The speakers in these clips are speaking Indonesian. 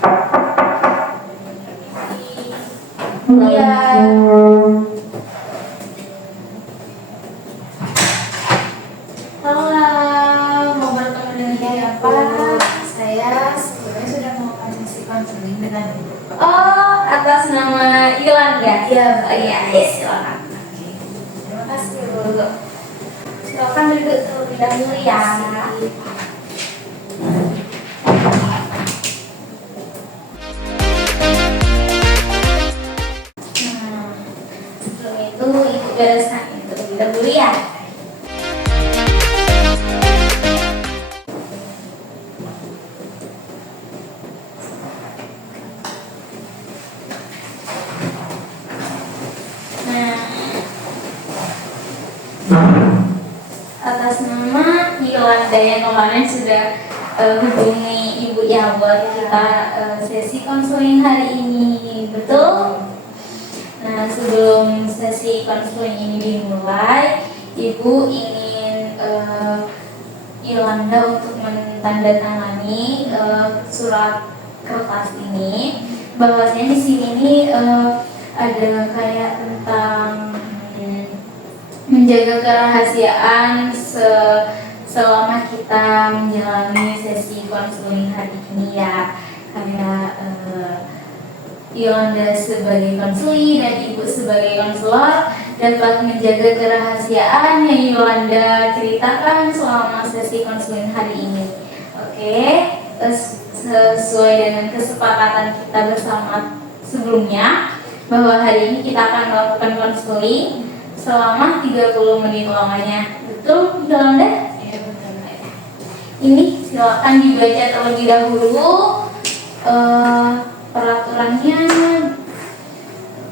Iya. Halo, mau bertemu dengan siapa? Saya sebenarnya sudah mau sesi konseling dengan Ibu. Oh, atas nama Yolanda. Iya. Oh iya, silakan. Oke. Terima kasih Bu. Silakan duduk terlebih dahulu ya. Sebelum itu Ibu bereskan terlebih dahulu ya. Atas nama Yolanda yang kemarin sudah hubungi Ibu ya buat kita sesi konseling hari ini, betul? Nah, sebelum sesi konseling ini dimulai, Ibu ingin Yolanda untuk menandatangani surat kertas ini, bahwasanya di sini ini ada kayak tentang menjaga kerahasiaan selama kita menjalani sesi konseling hari ini ya. Kayak Yolanda sebagai konselor dan Ibu sebagai konselor dapat menjaga kerahasiaan yang Yolanda ceritakan selama sesi konseling hari ini. Oke, sesuai dengan kesepakatan kita bersama sebelumnya bahwa hari ini kita akan melakukan konseling selama 30 menit lamanya. Betul, Yolanda? Iya, betul. Ini silakan dibaca terlebih dahulu peraturannya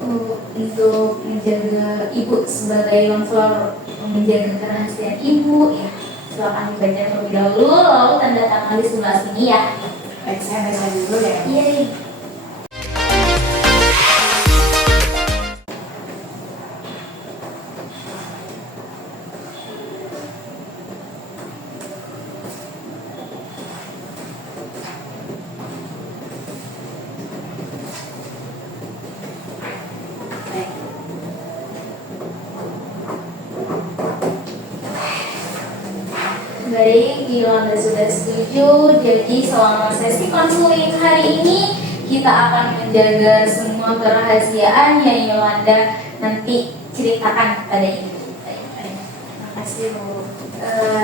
untuk menjaga Ibu sebagai konselor, menjaga kerahasiaan Ibu ya. Silakan dibaca terlebih dahulu, lalu tanda tangan di sebelah sini ya. Baik, saya baca dulu ya. Iya. Baik, Yolanda sudah setuju. Jadi selama sesi konseling hari ini kita akan menjaga semua kerahasiaan yang Yolanda nanti ceritakan kepada Ibu. Terima kasih, Bu.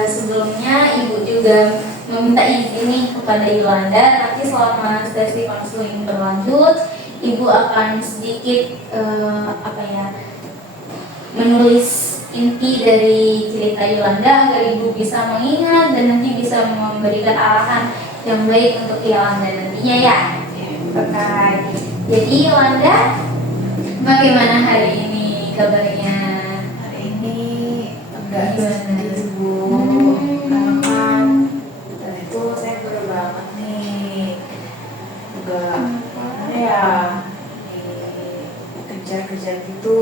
Sebelumnya Ibu juga meminta izin nih kepada Yolanda, nanti selama sesi konseling berlanjut, Ibu akan sedikit menulis inti dari cerita Yolanda agar Ibu bisa mengingat dan nanti bisa memberikan arahan yang baik untuk Yolanda nantinya ya. Oke. Jadi Yolanda, bagaimana hari ini kabarnya? Hari ini enggak Gimana? sedih, Bu. Karena kan dari itu saya baru banget nih. Enggak, mana ya? Dikejar-kejar gitu.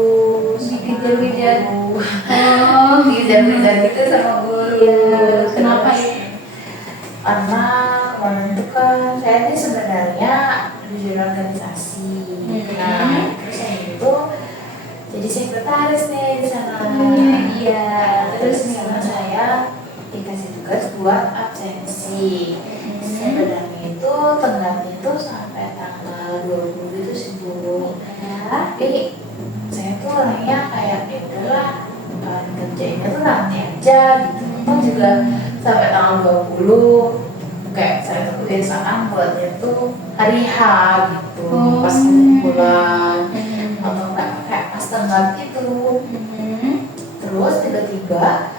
Dikejar-kejar. Oh, dikejar-kejar gitu sama guru. Iya, kenapa ya? Karena kemarin itu kan saya ini sebenarnya jujur organisasi. Nah, terus yang itu jadi sekretaris nih di sana. Iya. Terus di sana saya dikasih tugas buat absensi. Sebenarnya itu tenggatnya itu sampai tanggal 20 itu sih, Bu. Tapi saya tuh orangnya kayak ya udahlah, kerjainnya tuh nanti aja gitu. Toh juga sampai tanggal 20 kayak saya tuh kebiasaan buatnya tuh hari H gitu, pas bulan atau enggak kayak pas tanggal itu. Terus tiba-tiba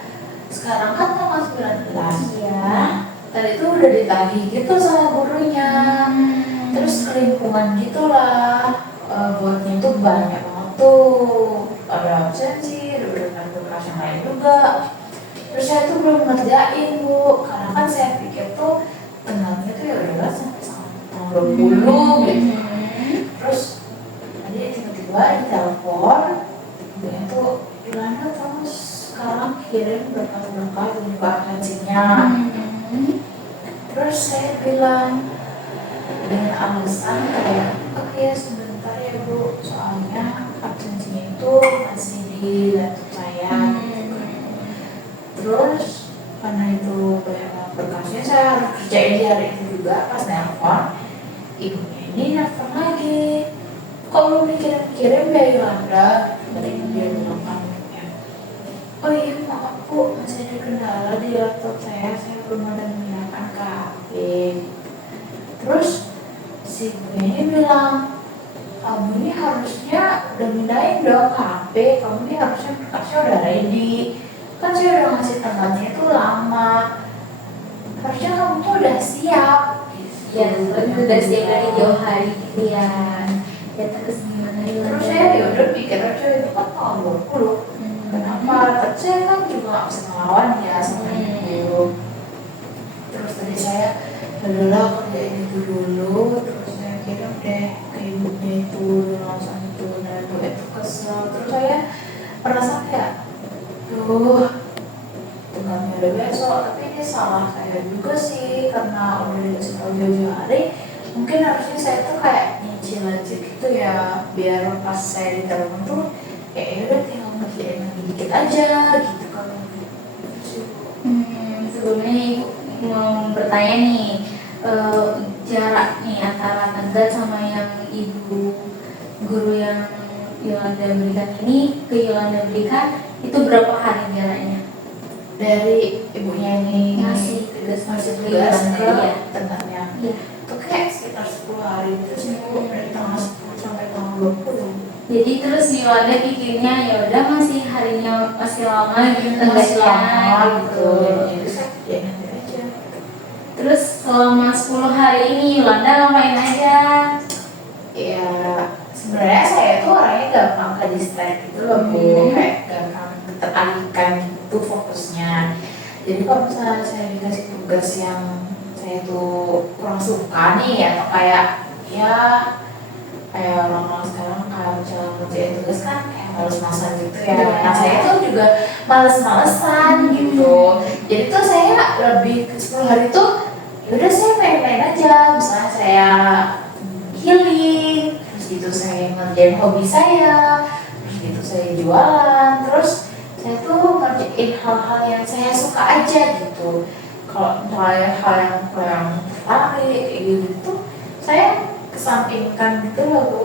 sekarang kan tanggal 19 Iya. tadi itu udah ditagih gitu sama gurunya. Terus kelimpungan gitulah, buatnya itu banyak banget tuh, ada absensi, ada berkas yang lain juga. Terus saya tuh belum ngerjain, Bu, karena kan saya pikir tuh tengahnya tuh ya udah sampai tanggal 20 gitu. Terus tadi tiba-tiba ditelepon, dia tuh Yolanda kamu sekarang kirim berkas-berkas untuk absensinya. Terus saya bilang dengan alasan kayak oke ya sebentar ya Bu, soalnya absensinya itu masih di laptop saya. Terus karena itu banyak berkasnya, saya harus kerjain di hari itu juga. Pas nelpon ibunya ini nelpon lagi, kok belum dikirim-kirim ya Yolanda? Tadi dia bilang kan ya, oh iya maaf Bu, masih ada kendala di laptop saya belum ada menggunakan ke HP. Terus si ibunya ini bilang, kamu ini harusnya udah mindahin dong ke HP, kamu ini harusnya berkasnya udah ready, kan saya udah ngasih tanggalnya itu lama, harusnya kamu tuh udah siap gitu. Ya, udah siap dari jauh hari gitu ya. Ya terus gimana Terus saya yaudah pikir aja itu kan tanggal 20. Kenapa? Tapi saya kan juga gak bisa ngelawan ya sama ibu. Terus tadi saya adalah kerjain itu dulu, terus saya kirim deh ke ibunya itu langsung itu, dan ibu itu kesel. Terus saya merasa kayak, duh, tugasnya udah besok, tapi ini salah saya juga sih karena udah dikasih tahu jauh-jauh hari. Mungkin harusnya saya tuh kayak nyicil aja gitu ya, biar pas saya di telepon tuh kayak udah tinggal ngerjain lagi dikit aja gitu kan. Sebelumnya Ibu mau bertanya nih, jarak nih antara tanggal sama yang Ibu guru yang Yolanda berikan ini ke Yolanda berikan itu berapa hari jaraknya? Dari ibunya ini Ngasih tugas tugas ke ya. tengahnya Iya. itu kayak sekitar 10 hari itu seminggu, dari tanggal 10 sampai tanggal 20. Jadi terus Yolanda pikirnya ya udah masih harinya masih lama gitu Masih tugasnya lama gitu. jadi saya kerjain nanti aja. Terus selama 10 hari ini Yolanda ngapain aja? Ya sebenarnya saya tuh orangnya gampang ke distract gitu loh Bu, kayak gampang teralihkan gitu fokusnya. Jadi kalau misalnya saya dikasih tugas yang saya tuh kurang suka nih, atau kayak ya kayak orang-orang sekarang kayak misalnya ngerjain tugas kan kayak males-malesan gitu ya. Nah saya tuh juga males-malesan gitu. Jadi tuh saya lebih ke 10 hari tuh yaudah saya main-main aja. Misalnya saya healing, terus gitu saya ngerjain hobi saya, terus gitu saya jualan, terus saya tuh ngerjain hal-hal yang saya suka aja gitu. Kalau misalnya hal yang kurang tertarik kayak gitu saya kesampingkan gitu loh Bu.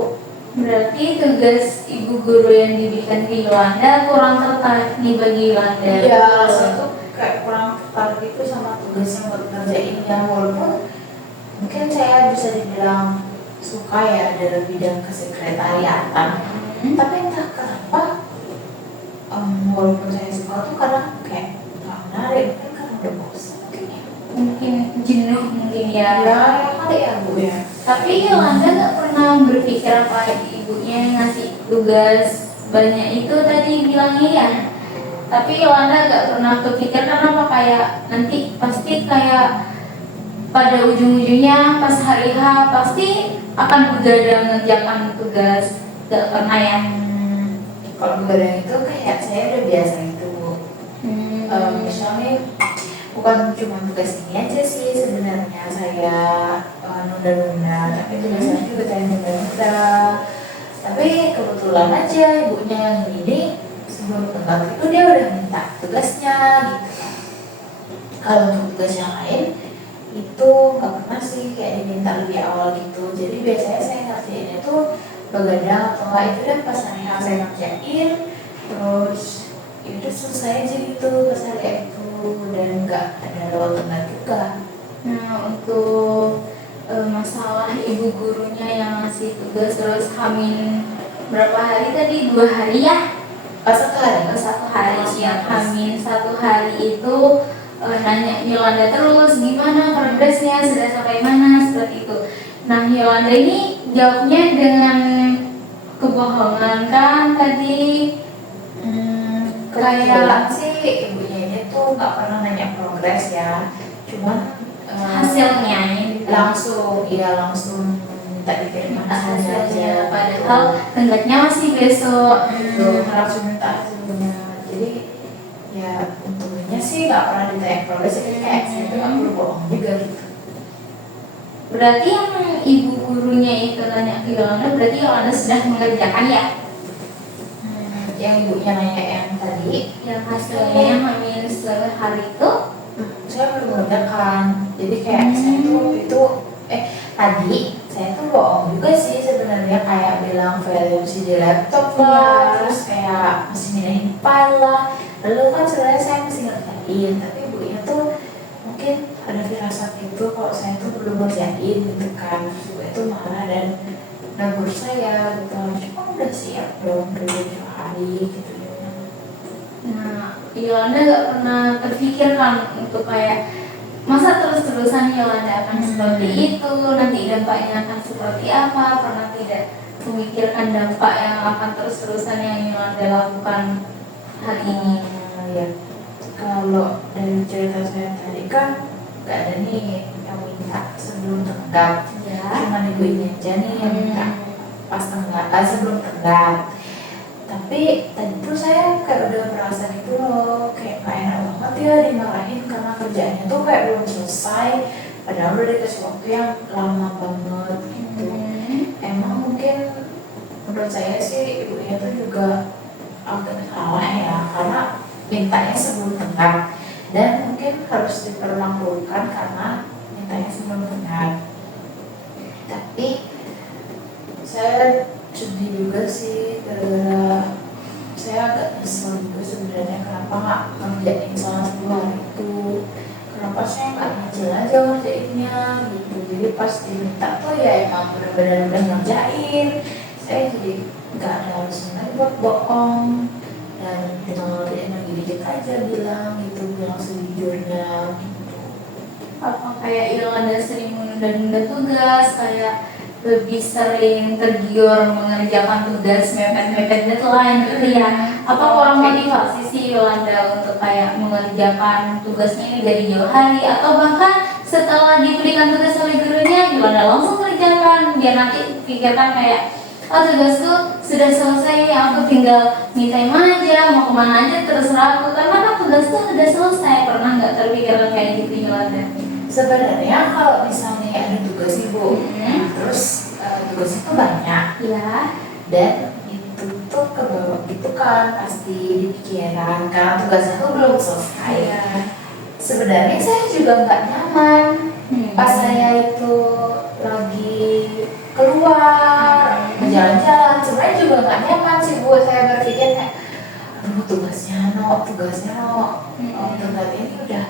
Berarti tugas ibu guru yang diberikan ke Yolanda kurang tertarik nih bagi Yolanda. Iya, saya tuh kayak kurang tertarik itu sama tugas yang buat ngerjain ya, walaupun mungkin saya bisa dibilang suka ya dalam bidang kesekretariatan, tapi entah kenapa walaupun saya suka tuh kadang kayak nggak menarik, mungkin karena udah bosan mungkin ya. Mungkin jenuh mungkin ya. Ya kali ya Bu ya. Tapi Yolanda nggak pernah berpikir apa ibunya yang ngasih tugas banyak itu tadi bilangnya ya. Tapi Yolanda nggak pernah kepikir karena apa kayak nanti pasti kayak pada ujung-ujungnya pas hari H pasti akan begadang mengerjakan tugas. Gak pernah ya. Kalau begadang itu kayak saya udah biasa itu Bu. Misalnya bukan cuma tugas ini aja sih sebenarnya saya nunda-nunda, tapi tugasnya juga saya nunda-nunda. Tapi kebetulan aja ibunya yang ini sebelum tenggat itu dia udah minta tugasnya gitu. Kalau untuk tugas yang lain itu nggak pernah sih kayak diminta lebih awal gitu. Jadi biasanya saya ngerjainnya tuh begadang atau nggak itu dan pas hari H saya ngerjain, terus itu selesai aja gitu pas hari itu, dan nggak ada lewat tengah juga. Nah untuk masalah ibu gurunya yang ngasih tugas terus hamin berapa hari tadi? 2 hari ya? Pas 1 hari. Pas 1 hari yang hamin 1 hari itu nanya Yolanda terus gimana progresnya sudah sampai mana seperti itu. Nah Yolanda ini jawabnya dengan kebohongan kan tadi. Kayak sih ibunya ini tuh nggak pernah nanya progres ya, cuman hasilnya ini langsung minta dikirim hasilnya, padahal tenggatnya masih besok. Langsung minta hasilnya. Jadi ya untungnya sih nggak pernah ditanya progres, jadi kayak saya tuh nggak perlu bohong juga gitu. Berarti yang ibu gurunya itu nanya ke Yolanda, berarti Yolanda sudah mengerjakan ya? Yang ibunya nanya yang tadi, Yang hasilnya yang minus hari itu? saya belum mengerjakan. Jadi kayak saya tuh waktu itu tadi saya tuh bohong juga sih sebenarnya, kayak bilang volusi di laptop lah, terus kayak masih mindahin file lah. Lalu kan sebenarnya saya masih ngerjain, tapi ibunya tuh mungkin ada firasat gitu kalau saya tuh belum ngerjain gitu kan. Terus ibu itu marah dan negur saya gitu, cuma udah siap belum 7 hari gitu ya. Nah, Yolanda gak pernah terfikirkan untuk kayak masa terus-terusan Yolanda akan seperti itu, nanti dampaknya akan seperti apa? Pernah tidak memikirkan dampak yang akan terus-terusan yang Yolanda lakukan hari ini? Ya, kalau dari cerita saya tadi kan gak ada nih yang minta sebelum tenggat, cuma ibu ini aja nih yang minta pas tenggat, sebelum tenggat. Tapi tadi tuh saya kayak udah merasa gitu loh, kayak gak enak banget ya dimarahin karena kerjaannya tuh kayak belum selesai, padahal udah dikasih waktu yang lama banget gitu. Emang mungkin menurut saya sih ibunya tuh juga agak salah ya, karena mintanya sebelum tenggat dan mungkin harus diperlakukan karena mintanya sebelum tenggat. Tapi saya sedih juga sih, gara-gara saya agak nyesel juga sebenarnya kenapa nggak ngerjain selama 10 hari itu, kenapa saya nggak nyicil aja ngerjainnya gitu. Jadi pas diminta tuh ya emang benar-benar udah ngerjain, saya jadi nggak ada alasan lagi buat bohong dan tinggal ngerjain lagi dikit aja, bilang sejujurnya gitu. Apa kayak Yolanda sering menunda-nunda tugas, kayak lebih sering tergiur mengerjakan tugas mepet-mepet deadline gitu ya? Apa kurang motivasi sih Yolanda untuk kayak mengerjakan tugasnya ini dari jauh hari, atau bahkan setelah diberikan tugas oleh gurunya Yolanda langsung mengerjakan biar nanti pikirkan kayak, oh tugasku sudah selesai, aku tinggal me time aja, mau kemana aja terserah aku, karena kan tugasku sudah selesai. Pernah nggak terpikirkan kayak gitu Yolanda? Sebenarnya kalau misalnya ada tugas ibu, terus tugasnya tuh banyak, Ya. dan itu tuh ke bawah gitu kan, pasti di pikiran karena tugasnya tuh belum selesai. Ya. Sebenarnya saya juga nggak nyaman pas saya itu lagi keluar jalan-jalan, sebenarnya juga nggak nyaman sih bu. Saya berpikir kayak, aduh tugasnya no, tenggat ini udah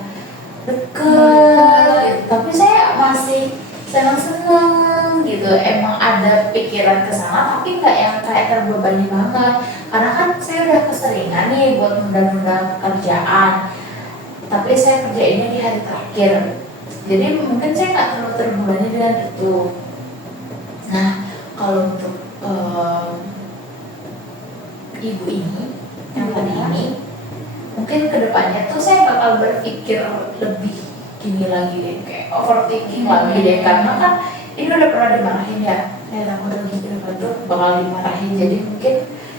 deket, tapi saya masih senang-senang gitu. Emang ada pikiran ke sana, tapi nggak yang kayak terbebani banget, karena kan saya udah keseringan nih buat nunda-nunda kerjaan, tapi saya kerjainnya di hari terakhir, jadi mungkin saya nggak terlalu terbebani dengan itu. Nah, kalau untuk ibu ini yang tadi ini, mungkin kedepannya tuh saya bakal berpikir lebih gini lagi deh, kayak overthinking lagi deh, karena kan ini udah pernah dimarahin ya, saya takut lagi ke depan tuh bakal dimarahin. Jadi mungkin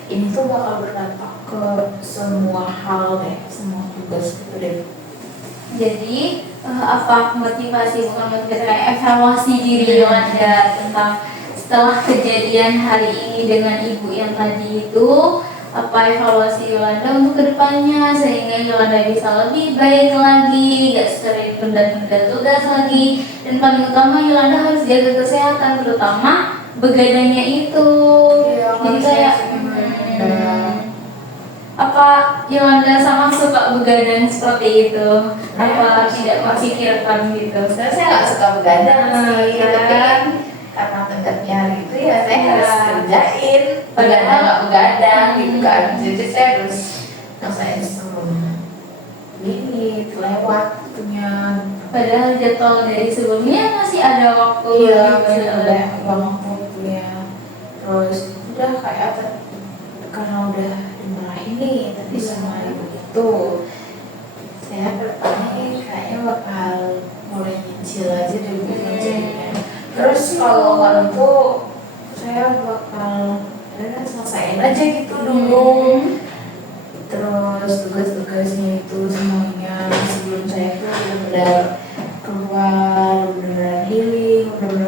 ini tuh bakal berdampak ke semua hal deh, semua tugas gitu deh. Jadi apa motivasi, bukan motivasi, kayak evaluasi diri Yolanda tentang setelah kejadian hari ini dengan ibu yang tadi itu, apa evaluasi Yolanda untuk kedepannya sehingga Yolanda bisa lebih baik lagi, gak sering tunda-tunda tugas lagi, dan paling utama Yolanda harus jaga kesehatan, terutama begadangnya itu. Jadi kayak apa Yolanda sama suka begadang seperti itu? Apa tidak memikirkan gitu? Sebenarnya saya nggak suka begadang sih, tapi karena tenggatnya hari itu ya saya harus kerjain, padahal nggak begadang gitu kan. Jadi saya harus ngasain sebelum ini lewat waktunya. Padahal jadwal dari sebelumnya masih ada waktu. Iya, masih ada waktunya. Terus udah kayak apa? Karena udah dimarahin nih tadi sama ibu itu, saya bertanya kayaknya bakal mulai nyicil aja dulu kerjanya. Terus kalau nggak itu saya bakal selesaiin aja gitu dulu. Terus tugas-tugasnya itu semuanya sebelum saya tuh benar-benar keluar, benar-benar healing, benar-benar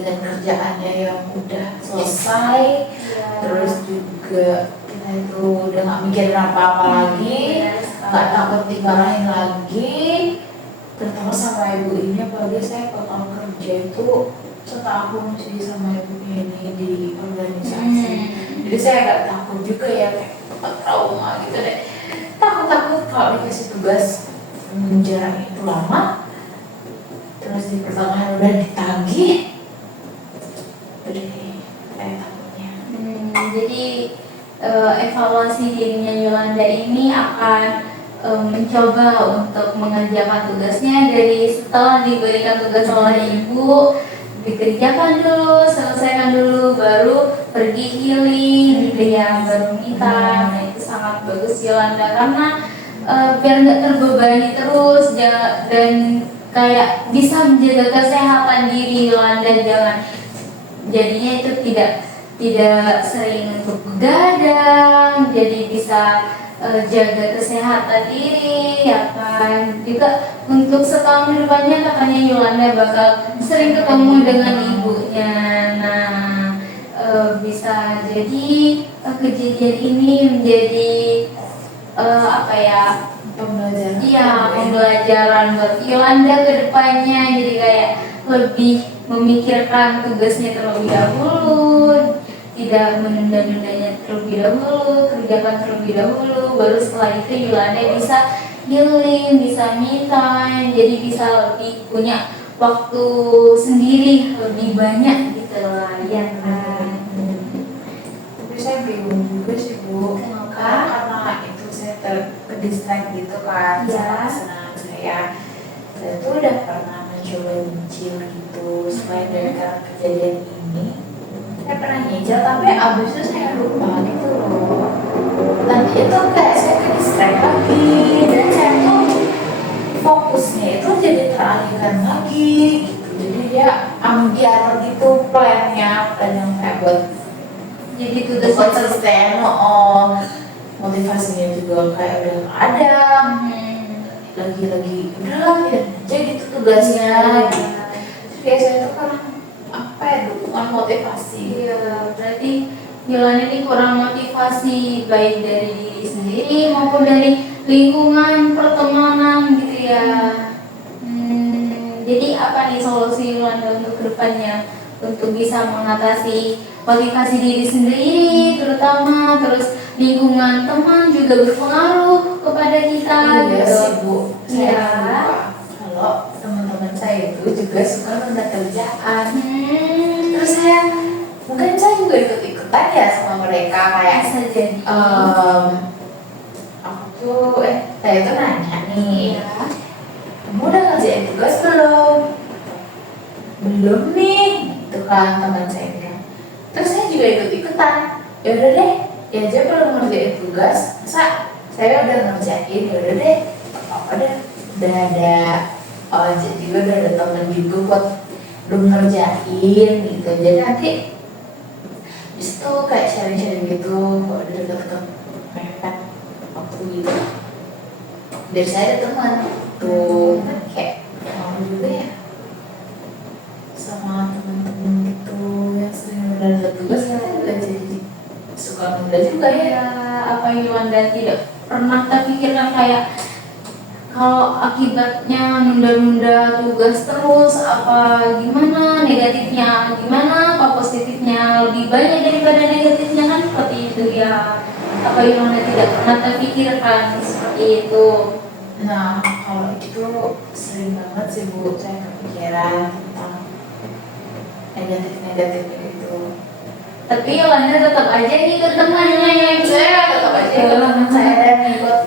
dengan kerjaannya yang udah selesai, terus juga kita itu udah nggak mikirin apa-apa lagi, nggak takut dimarahin lagi, terutama sama ibu ini. Apalagi saya bakal kerja itu setahun sih sama ibunya ini di organisasi. Jadi saya nggak takut juga ya, kayak trauma gitu deh. Takut kalau dikasih tugas jaraknya itu lama, terus di pertengahan udah ditagih, udah kayak takutnya. Jadi evaluasi dirinya Yolanda ini akan mencoba untuk mengerjakan tugasnya dari setelah diberikan tugas oleh ibu, dikerjakan dulu, selesaikan dulu, baru pergi healing gitu ya, baru me time. Nah, itu sangat bagus Yolanda, karena biar nggak terbebani terus dan kayak bisa menjaga kesehatan diri Yolanda. Jangan jadinya itu tidak sering untuk begadang, jadi bisa jaga kesehatan diri ya kan. Juga untuk setahun depannya katanya Yolanda bakal sering ketemu dengan ibunya. Nah, bisa jadi kejadian ini menjadi apa ya, Pembelajaran. iya, pembelajaran buat Yolanda ke depannya. Jadi kayak lebih memikirkan tugasnya terlebih dahulu, tidak menunda-nundanya terlebih dahulu, kerjakan terlebih dahulu, baru setelah itu Yolanda bisa healing, bisa me time, jadi bisa lebih punya waktu sendiri lebih banyak gitu lah ya kan. Tapi saya bingung juga sih Bu, Kenapa? karena itu saya terdistract gitu kan Ya. sama kesenangan saya. Saya tuh udah pernah mencoba nyicil gitu, selain dari karena kejadian ini saya pernah nyicil, tapi abis itu saya lupa gitu loh. Nanti itu kayak saya ke distract lagi, dan saya tuh fokusnya itu jadi teralihkan lagi gitu. Jadi dia ambiar gitu plan yang saya buat. Jadi Tugas tugasnya konsisten, motivasinya juga kayak udah nggak ada, lagi udahlah ya aja gitu tugasnya. Terus biasanya tuh kan apa ya, dukungan motivasi. Iya, berarti Yolanda ini kurang motivasi baik dari diri sendiri maupun dari lingkungan pertemanan gitu ya. Jadi apa nih solusi Yolanda untuk kedepannya untuk bisa mengatasi motivasi diri sendiri, terutama terus lingkungan teman juga berpengaruh kepada kita Iya gitu. sih Bu, saya Iya. lupa kalau teman-teman saya itu juga suka nunda kerjaan. Terus mungkin saya juga ikut-ikutan ya sama mereka, kayak Bisa jadi. aku tuh saya tuh nanya nih, Iya. kamu udah ngerjain tugas belum? Belum nih, itu kan teman saya bilang. Terus saya juga ikut-ikutan. Ya udah deh, ya aja belum ngerjain tugas, masa saya udah ngerjain, ya udah deh, apa deh, udah ada jadi juga udah ada temen juga buat belum ngerjain gitu. Jadi nanti disitu kayak sharing-sharing gitu, kalau udah deket-deket mepet waktu gitu. Dari saya ada teman tuh kan kayak mau juga ya sama teman-teman gitu yang sering nunda tugas, kita juga jadi suka nunda juga ya. Ya, apa Yolanda tidak pernah terpikirkan kayak kalau akibatnya nunda-nunda tugas terus, apa gimana, negatifnya gimana, apa positifnya lebih banyak daripada negatifnya, kan seperti itu ya. Apa Yolanda tidak pernah terpikirkan seperti itu? Nah kalau itu sering banget sih Bu, saya kepikiran tentang negatif-negatifnya gitu. Tapi Yolanda tetap aja ikut temannya yang Saya tetap aja ikut teman saya dan ikut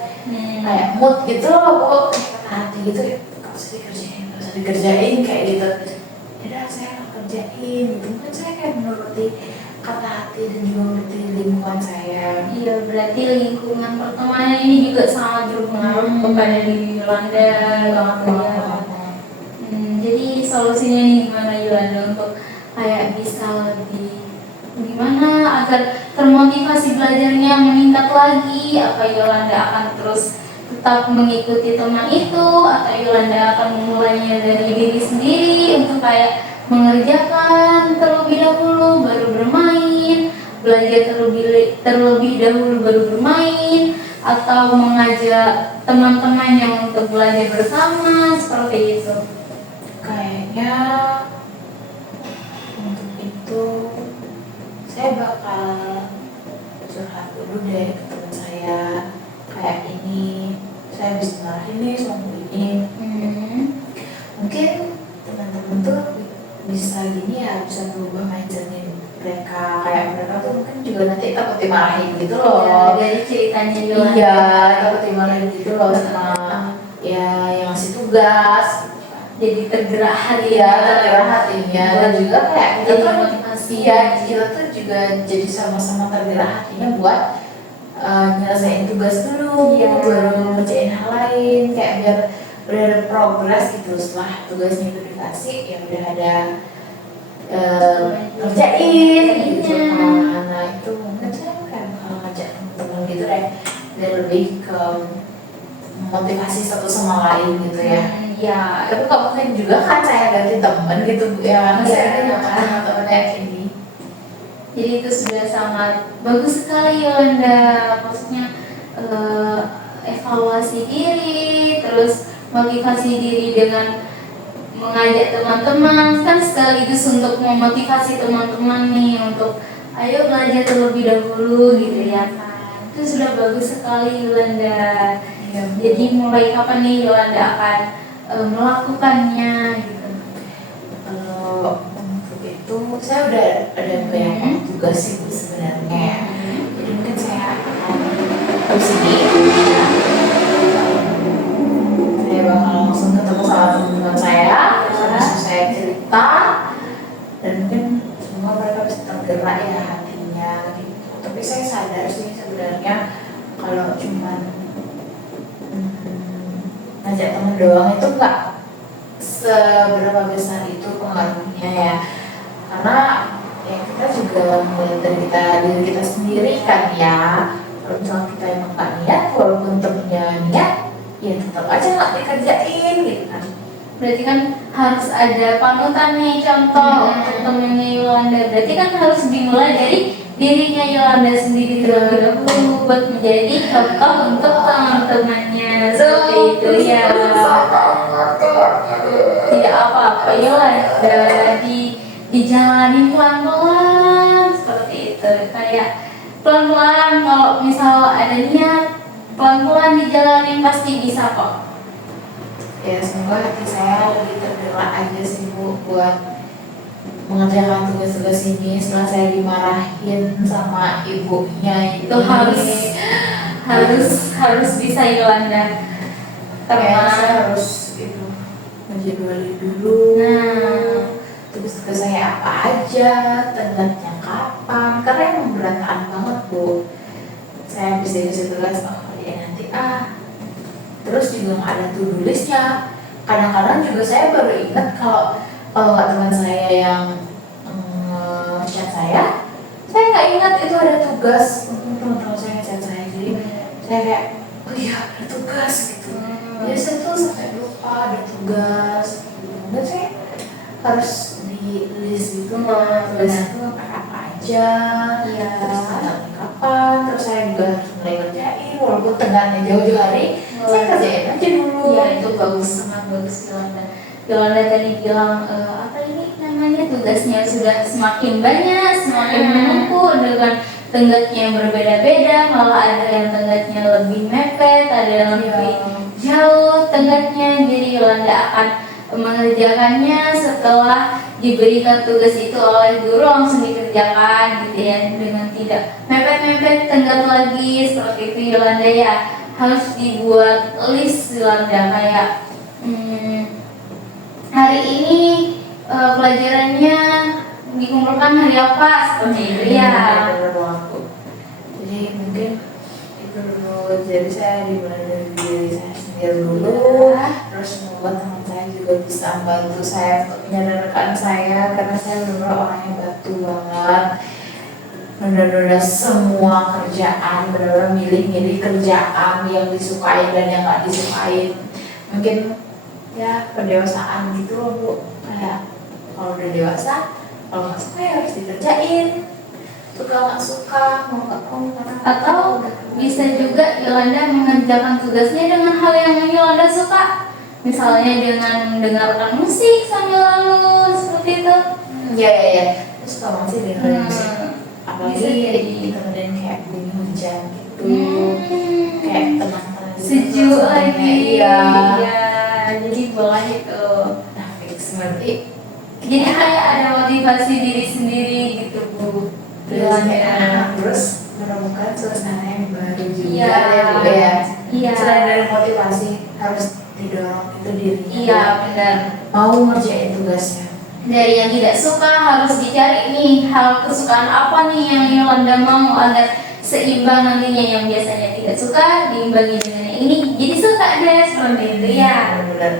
kayak mood gitu loh Bu, hati gitu ya, nggak usah dikerjain kayak gitu. Yaudah saya nggak kerjain gitu, kan saya kayak menuruti kata hati dan juga menuruti lingkungan saya. Iya, berarti lingkungan pertemanan ini juga sangat berpengaruh kepada diri Yolanda gitu ya. Jadi solusinya nih gimana Yolanda untuk kayak bisa lebih gimana agar termotivasi belajarnya meningkat lagi? Apa Yolanda akan terus tetap mengikuti teman itu, atau Yolanda akan memulainya dari diri sendiri untuk kayak mengerjakan belajar terlebih dahulu baru bermain, atau mengajak teman-temannya untuk belajar bersama seperti itu? Kayaknya untuk itu saya bakal curhat dulu deh ke teman saya, kayak ini saya bisa marahin nih sama ini. Mungkin teman-teman tuh bisa gini ya, bisa berubah mindsetnya mereka, kayak mereka tuh mungkin juga nanti takut dimarahin gitu loh. Ya, dari ceritanya Yolanda. Iya, takut dimarahin gitu loh sama ya yang ngasih tugas. Jadi tergerak hati Iya, tergerak hatinya, dan juga kayak kita jadi tuh motivasi. ya, kita tuh juga jadi sama-sama tergerak hatinya buat nyelesain tugas dulu, Iya. baru ngerjain hal lain, kayak biar udah ada progres gitu. Setelah tugasnya itu dikasih, ya udah ada ngerjain gitu kan. Nah itu mungkin saya kayak bakal ngajak teman-teman gitu deh, biar lebih ke motivasi satu sama lain gitu ya. Ya, Tapi kok mungkin juga kan saya ganti teman gitu Bu, ya kan saya Iya. kan teman-teman kayak gini. jadi itu sudah sangat bagus sekali Yolanda. Maksudnya evaluasi diri, terus motivasi diri dengan mengajak teman-teman, kan sekaligus untuk memotivasi teman-teman nih untuk ayo belajar terlebih dahulu gitu ya kan. Itu sudah bagus sekali Yolanda. Iya, Bu. Jadi mulai kapan nih Yolanda akan melakukannya gitu? Kalau untuk itu saya udah ada banyak tugas sih Bu sebenarnya. Jadi mungkin saya akan habis ini saya bakal langsung ketemu sama teman-teman saya, terus saya cerita, dan mungkin semua mereka bisa tergerak ya hatinya gitu. Tapi saya sadar sih sebenarnya kalau cuman ngajak teman doang itu nggak seberapa besar itu pengaruhnya ya, karena ya kita juga melihat dari diri kita sendiri kan ya. Kalau misalnya kita emang nggak niat, walaupun temennya niat, ya tetap aja nggak dikerjain gitu kan. Berarti kan harus ada panutan nih, contoh untuk temennya Yolanda. Berarti kan harus dimulai dari dirinya Yolanda sendiri terlebih dahulu buat menjadi contoh untuk teman-temannya. Seperti itu ya. Tidak apa-apa Yolanda, dijalani pelan-pelan seperti itu. Kayak pelan-pelan, kalau misal ada niat, pelan-pelan dijalani pasti bisa kok. Ya semoga hati saya lebih tergerak aja sih Bu buat mengerjakan tugas-tugas ini setelah saya dimarahin sama ibunya Itu harus bisa Yolanda. Karena Karena saya harus itu menjadwali dulu. nah, Tugas-tugas saya apa aja, tenggatnya kapan, karena emang berantakan banget Bu. Saya habis dari tugas, oh ya nanti terus juga nggak ada to-do listnya. Kadang-kadang juga saya baru ingat kalau nggak teman saya yang chat saya nggak ingat itu ada tugas. Teman-teman saya chat saya, jadi saya kayak oh iya ada tugas gitu. Jadi saya tuh sampai lupa ada tugas gitu. Dan saya harus di list gitu tugasnya tuh apa aja, Iya. terus tanggalnya kapan, terus saya juga harus mulai ngerjain walaupun tengahnya jauh-jauh hari, saya kerjain aja dulu. ya itu bagus, sangat bagus Yolanda. Yolanda tadi bilang apa ini namanya, tugasnya sudah semakin banyak, semakin menumpuk dengan tenggatnya yang berbeda-beda, malah ada yang tenggatnya lebih mepet, ada yang lebih jauh tenggatnya. Jadi Yolanda akan mengerjakannya setelah diberikan tugas itu oleh guru, langsung dikerjakan gitu ya, dengan tidak mepet-mepet tenggat lagi seperti itu Yolanda ya. Harus dibuat list Yolanda, kayak hari ini pelajarannya dikumpulkan hari apa seperti itu ya. Jadi mungkin itu dulu, jadi saya dimulai dari diri saya sendiri dulu, terus membuat teman saya juga bisa membantu saya untuk menyadarkan saya, karena saya benar orangnya batu banget. Benar-benar semua kerjaan, benar-benar milih-milih kerjaan yang disukai dan yang nggak disukai. Mungkin ya pendewasaan gitu loh Bu, kayak kalau udah dewasa, kalau nggak suka ya harus dikerjain. suka nggak suka, mau nggak mau karena Atau udah bisa juga Yolanda mengerjakan tugasnya dengan hal yang Yolanda suka. Misalnya dengan mendengarkan musik sambil lalu seperti itu. ya ya ya, terus suka banget sih dengerin musik, Bisa apalagi jadi. dengerin kayak bunyi hujan gitu, kayak Hmm, tenang-tenang gitu, sejuk suasananya. lagi. Iya, Ya, jadi boleh itu. nah fix berarti. Jadi kayak ada motivasi diri sendiri gitu Bu. Terus Yolanda. terus menemukan suasana yang baru juga Iya. ya Bu ya. Iya. Selain dari motivasi harus didorong itu dirinya. Iya benar. Mau ngerjain tugasnya. Dari yang tidak suka harus dicari nih hal kesukaan apa nih yang Yolanda mau agar seimbang nantinya. Yang biasanya tidak suka diimbangi dengan yang ini jadi suka deh seperti itu ya. Benar-benar.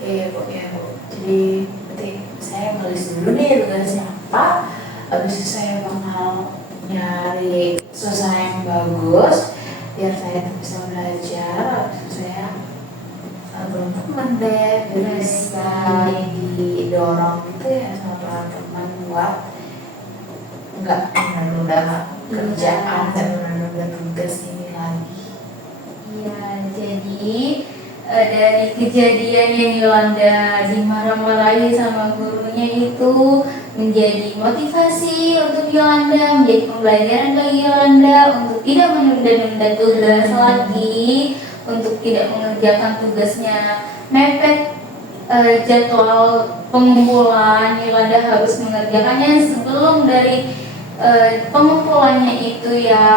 Iya Bu ya Bu. Jadi berarti saya nulis dulu nih tugasnya apa. Habis itu saya bakal nyari suasana yang bagus biar saya bisa belajar. Habis itu saya teman-teman deh biar bisa didorong gitu ya sama teman-teman buat nggak menunda kerjaan dan menunda tugas ini lagi. Iya, jadi dari kejadian yang Yolanda dimarah-marahi sama gurunya itu menjadi motivasi untuk Yolanda, menjadi pembelajaran bagi Yolanda untuk tidak menunda-nunda tugas lagi, untuk tidak mengerjakan tugasnya mepet jadwal pengumpulan. Yolanda harus mengerjakannya sebelum dari pengumpulannya itu ya,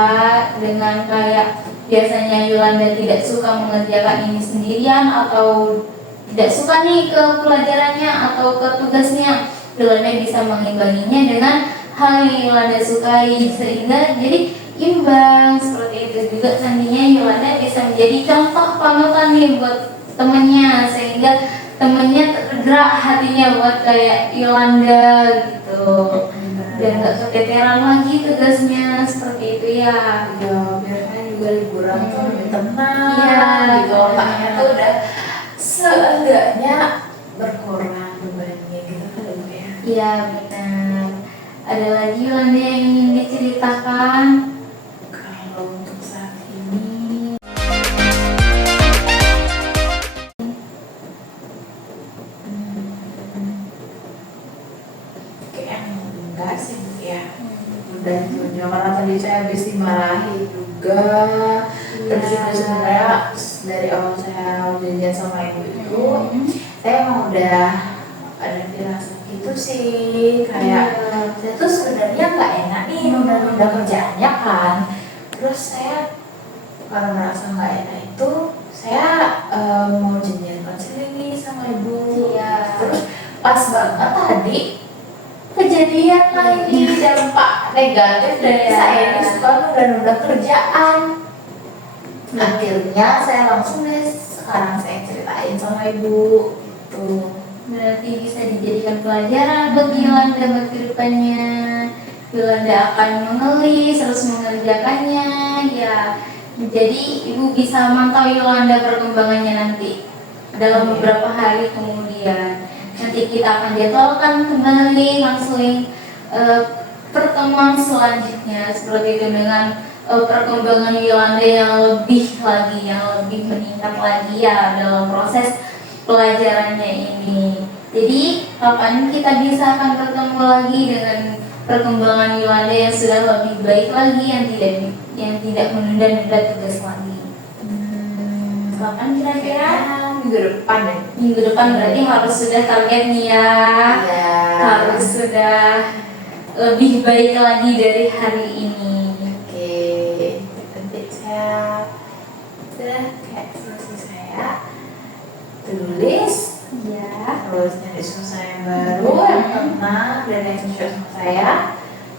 dengan kayak biasanya Yolanda tidak suka mengerjakan ini sendirian atau tidak suka nih ke pelajarannya atau ke tugasnya, Yolanda bisa mengimbanginya dengan hal yang Yolanda sukai sehingga jadi imbang. Seperti itu juga nantinya Yolanda bisa menjadi contoh panutan nih buat temennya sehingga temennya tergerak hatinya buat kayak Yolanda gitu, dan gak keteteran lagi tugasnya seperti itu ya. Ya biar kan juga liburan tuh lebih tenang. Iya, gitu otaknya tuh udah seenggaknya berkurang bebannya gitu kan Bu ya. Iya benar. Ada lagi Yolanda yang ingin diceritakan? Kalau untuk saat ini kayaknya enggak sih Bu ya. Udah itu karena tadi saya habis dimarahi juga. Terus juga sebenarnya dari awal saya janjian sama ibu itu saya emang udah ada firasat gitu sih, kayak saya tuh sebenarnya nggak enak nih nunda-nunda kerjaannya kan. Terus saya kalau merasa nggak enak itu saya mau janjian konseling nih sama ibu. Iya. Terus pas banget tadi kejadian lagi dampak negatif dari Iya. saya ini suka nunda-nunda kerjaan. Akhirnya saya langsung deh sekarang saya ceritain sama ibu gitu. Berarti bisa dijadikan pelajaran bagi Yolanda buat kedepannya. Yolanda akan mengelis terus mengerjakannya ya. Jadi ibu bisa mantau Yolanda perkembangannya nanti dalam beberapa hari kemudian. Nanti kita akan jadwalkan kembali konseling pertemuan selanjutnya seperti itu dengan perkembangan Yolanda yang lebih lagi, yang lebih meningkat lagi ya dalam proses pelajarannya ini. Jadi kapan kita bisa akan bertemu lagi dengan perkembangan Yolanda yang sudah lebih baik lagi, yang tidak menunda-nunda tugas lagi. Kapan kira-kira? Minggu depan deh. Minggu depan berarti harus sudah targetnya ya. Iya. Harus sudah lebih baik lagi dari hari ini. Oke, nanti saya sudah kayak selesai saya tulis, Ya. terus nyari suasana yang baru, yang tenang dan yang cocok sama saya.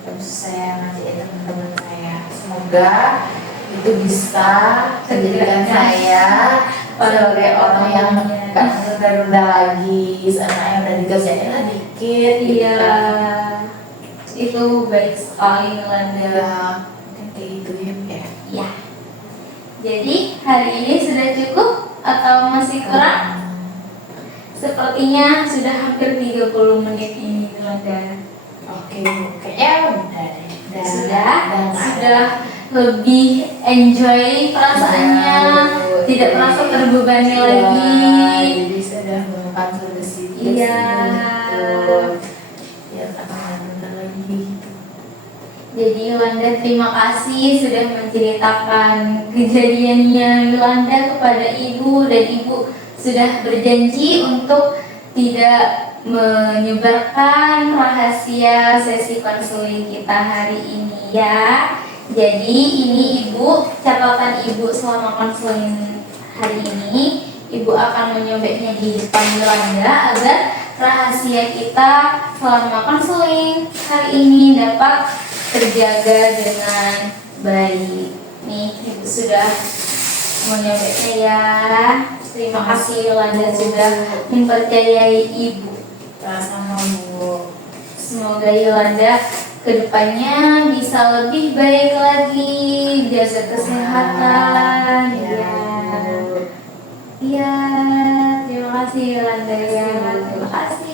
Terus saya ngajakin teman-teman saya. Semoga itu bisa menjadikan saya sebagai orang yang gak menunda-nunda lagi, karena yang udah dikerjain lah dikit. Iya. Itu baik sekali Yolanda. Ya, mungkin kayak gitu ya. Ya. Jadi hari ini sudah cukup atau masih kurang? Sepertinya sudah hampir 30 menit ini Yolanda. Oke Bu, kayaknya udah deh. Sudah lebih enjoy perasaannya, tidak merasa terbebani lagi. Jadi sudah melupakan kondisi Iya. Ya bentar lagi. Jadi Yolanda terima kasih sudah menceritakan kejadiannya Yolanda kepada ibu, dan ibu sudah berjanji untuk tidak menyebarkan rahasia sesi konseling kita hari ini ya. Jadi ini ibu, catatan ibu selama konseling hari ini, ibu akan menyobeknya di depan Yolanda agar rahasia kita selama konseling hari ini dapat terjaga dengan baik. Nih ibu sudah menyobeknya ya. Terima kasih Yolanda sudah mempercayai ibu. Sama Bu. Semoga Yolanda kedepannya bisa lebih baik lagi, jaga kesehatan. Ya. Iya, terima kasih Yolanda ya. Terima kasih.